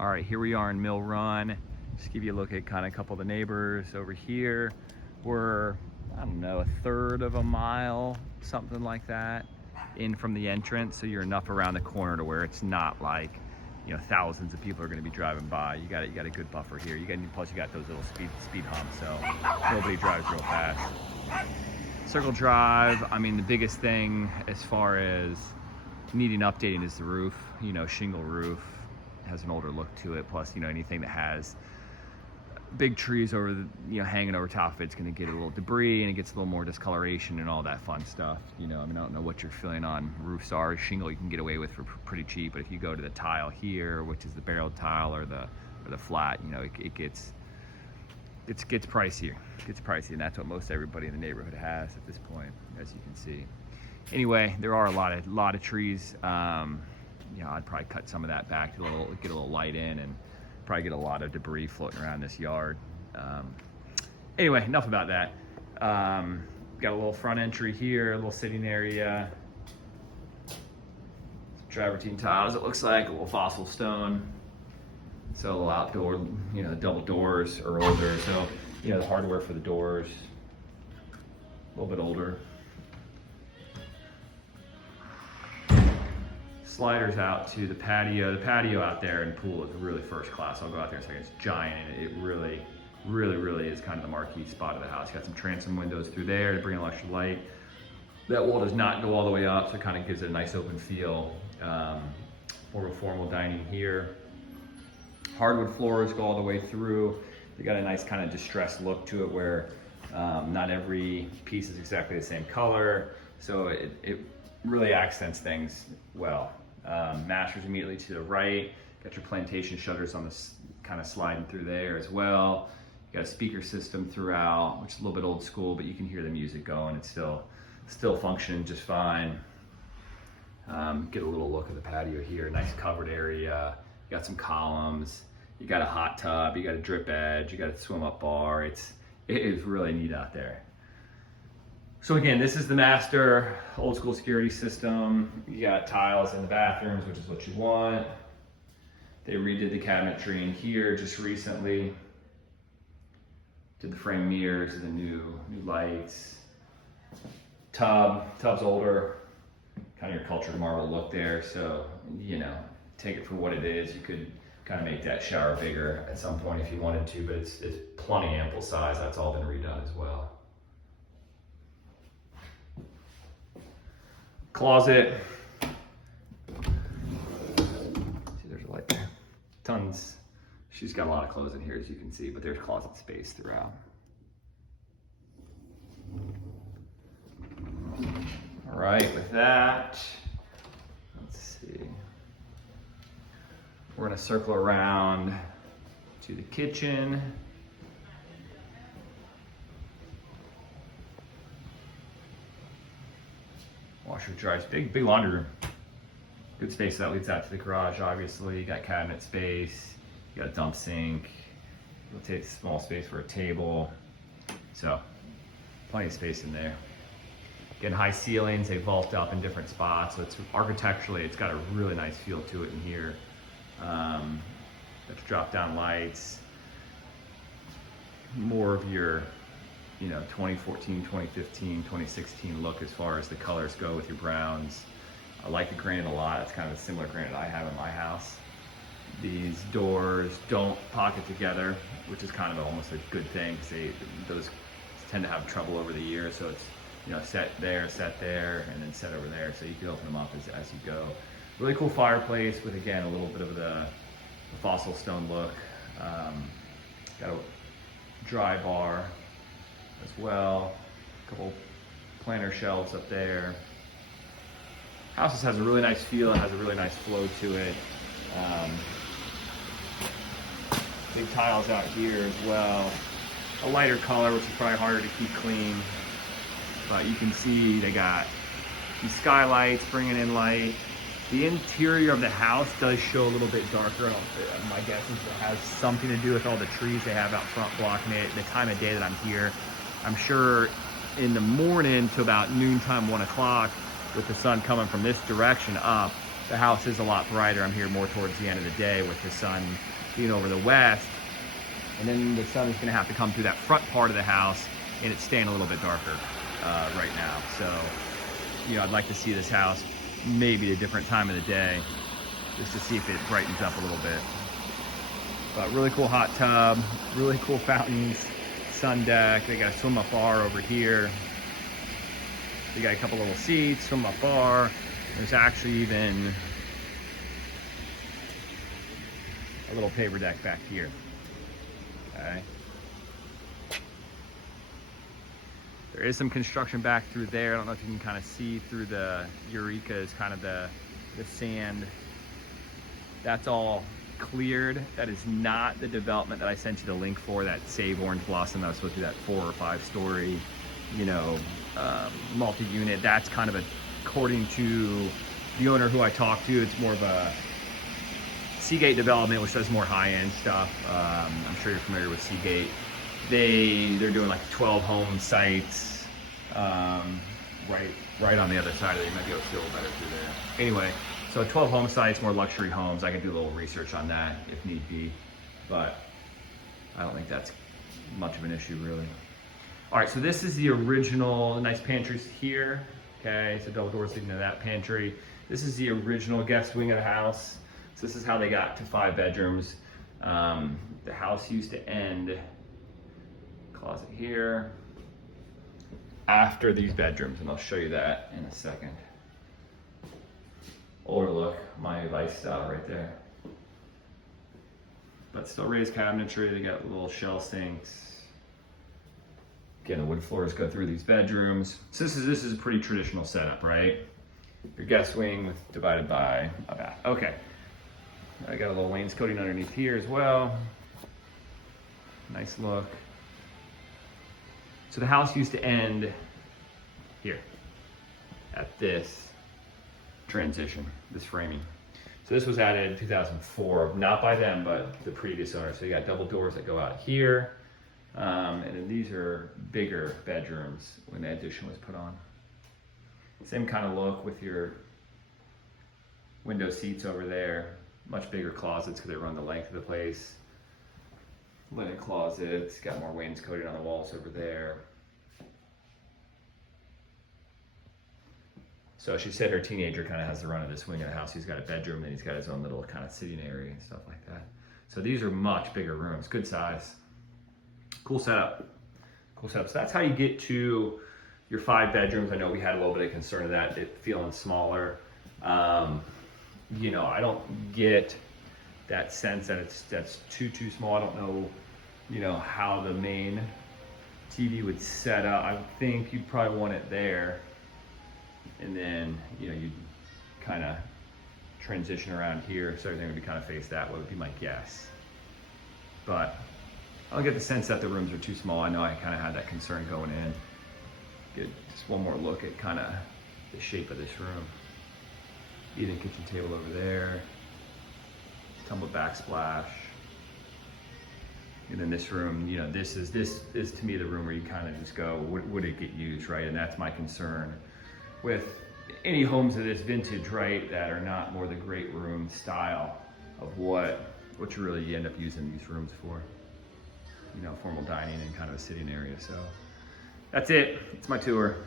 All right, here we are in Mill Run. Just give you a look at kind of a couple of the neighbors over here. We're, I don't know, a third of a mile, something like that, in from the entrance. So you're enough around the corner to where it's not like, you know, thousands of people are going to be driving by. You got a good buffer here. Plus you got those little speed humps, so nobody drives real fast. Circle Drive. I mean, the biggest thing as far as needing updating is the roof. You know, shingle roof has an older look to it. Plus, you know, anything that has big trees over the, you know, hanging over top of it's going to get a little debris, and it gets a little more discoloration and all that fun stuff. You know, I mean, I don't know what your feeling on roofs are. Shingle you can get away with for pretty cheap, but if you go to the tile here, which is the barreled tile or the flat, you know, it gets pricier. It gets pricey, and that's what most everybody in the neighborhood has at this point, as you can see. Anyway, there are a lot of trees. You know, I'd probably cut some of that back to get a little light in, and probably get a lot of debris floating around this yard. Anyway, enough about that. Got a little front entry here, a little sitting area. Travertine tiles, it looks like, a little fossil stone. So a little outdoor, you know, the double doors are older. So, you know, the hardware for the doors, a little bit older. Sliders out to the patio. The patio out there and pool is really first class. I'll go out there in a second. It's giant, and it really is kind of the marquee spot of the house. You got some transom windows through there to bring in extra light. That wall does not go all the way up, so it kind of gives it a nice open feel. More of a formal dining here. Hardwood floors go all the way through. They got a nice kind of distressed look to it where not every piece is exactly the same color. So it really accents things well. Masters immediately to the right. Got your plantation shutters on this kind of sliding through there as well. You got a speaker system throughout, which is a little bit old school, but you can hear the music going. It's still functioning just fine. Get a little look at the patio here. Nice covered area. You got some columns. You got a hot tub. You got a drip edge. You got a swim up bar. It is really neat out there. So again, this is the master old school security system. You got tiles in the bathrooms, which is what you want. They redid the cabinetry in here just recently. Did the frame mirrors and the new lights. Tub's older, kind of your cultured marble look there. So, you know, take it for what it is. You could kind of make that shower bigger at some point if you wanted to, but it's plenty ample size. That's all been redone as well. Closet. See, there's a light there. Tons. She's got a lot of clothes in here, as you can see, but there's closet space throughout. All right, with that, let's see. We're gonna circle around to the kitchen. Washer, dryers, big laundry room. Good space that leads out to the garage, obviously. You got cabinet space, you got a dump sink. You'll take a small space for a table. So, plenty of space in there. Again, high ceilings, they vault up in different spots. So it's architecturally, it's got a really nice feel to it in here. Got your drop down lights. More of your, you know, 2014, 2015, 2016 look as far as the colors go with your browns. I like the granite a lot. It's kind of a similar granite I have in my house. These doors don't pocket together, which is kind of almost a good thing because those tend to have trouble over the years. So it's, you know, set there, and then set over there. So you can open them up as you go. Really cool fireplace with, again, a little bit of the fossil stone look. Got a dry bar as well. A couple planter shelves up there. House just has a really nice feel. It has a really nice flow to it. Big tiles out here as well. A lighter color, which is probably harder to keep clean. But you can see they got these skylights bringing in light. The interior of the house does show a little bit darker. My guess is it has something to do with all the trees they have out front blocking it, the time of day that I'm here. I'm sure in the morning to about noontime, 1 o'clock, with the sun coming from this direction up, the house is a lot brighter. I'm here more towards the end of the day with the sun being over the west. And then the sun is gonna have to come through that front part of the house, and it's staying a little bit darker right now. So, you know, I'd like to see this house maybe a different time of the day, just to see if it brightens up a little bit. But really cool hot tub, really cool fountains, sun deck. They got a swim up bar over here. They got a couple little seats, swim up bar. There's actually even a little paver deck back here. Okay. There is some construction back through there. I don't know if you can kind of see through the Eureka is kind of the sand. That's all cleared. That is not the development that I sent you the link for, that Save Orange Blossom. That was supposed to be that 4 or 5 story, you know, multi-unit. That's kind of according to the owner who I talked to, it's more of a Seagate development, which does more high-end stuff. I'm sure you're familiar with Seagate. They're doing like 12 home sites right on the other side of it. You might be able to see a little better through there. Anyway, so 12 home sites, more luxury homes. I could do a little research on that if need be, but I don't think that's much of an issue really. All right, so this is the original, nice pantries here. Okay, so double doors leading to that pantry. This is the original guest wing of the house. So this is how they got to 5 bedrooms. The house used to end, closet here, after these bedrooms, and I'll show you that in a second. Older look, my lifestyle right there. But still raised cabinetry. They got little shell sinks. Again, the wood floors go through these bedrooms. So this is a pretty traditional setup, right? Your guest wing divided by a bath. Okay. I got a little wainscoting underneath here as well. Nice look. So the house used to end here at this transition, this framing. So this was added in 2004, not by them, but the previous owner. So you got double doors that go out here. And then these are bigger bedrooms when the addition was put on. Same kind of look with your window seats over there. Much bigger closets because they run the length of the place. Linen closets, got more wainscoting on the walls over there. So she said her teenager kind of has the run of this wing of the house. He's got a bedroom, and he's got his own little kind of sitting area and stuff like that. So these are much bigger rooms, good size. Cool setup. Cool setup. So that's how you get to your 5 bedrooms. I know we had a little bit of concern of that, it feeling smaller. You know, I don't get that sense that that's too small. I don't know, you know, how the main TV would set up. I think you'd probably want it there, and then, you know, you'd kind of transition around here, so everything would be kind of faced that way, would be my guess. But I don't get the sense that the rooms are too small. I know I kind of had that concern going in. Get just one more look at kind of the shape of this room. Eating kitchen table over there. Tumbled backsplash. And then this room, you know, this is to me the room where you kind of just go, would it get used, right? And that's my concern with any homes of this vintage, right, that are not more the great room style of what you really end up using these rooms for. You know, formal dining and kind of a sitting area. So that's it. It's my tour.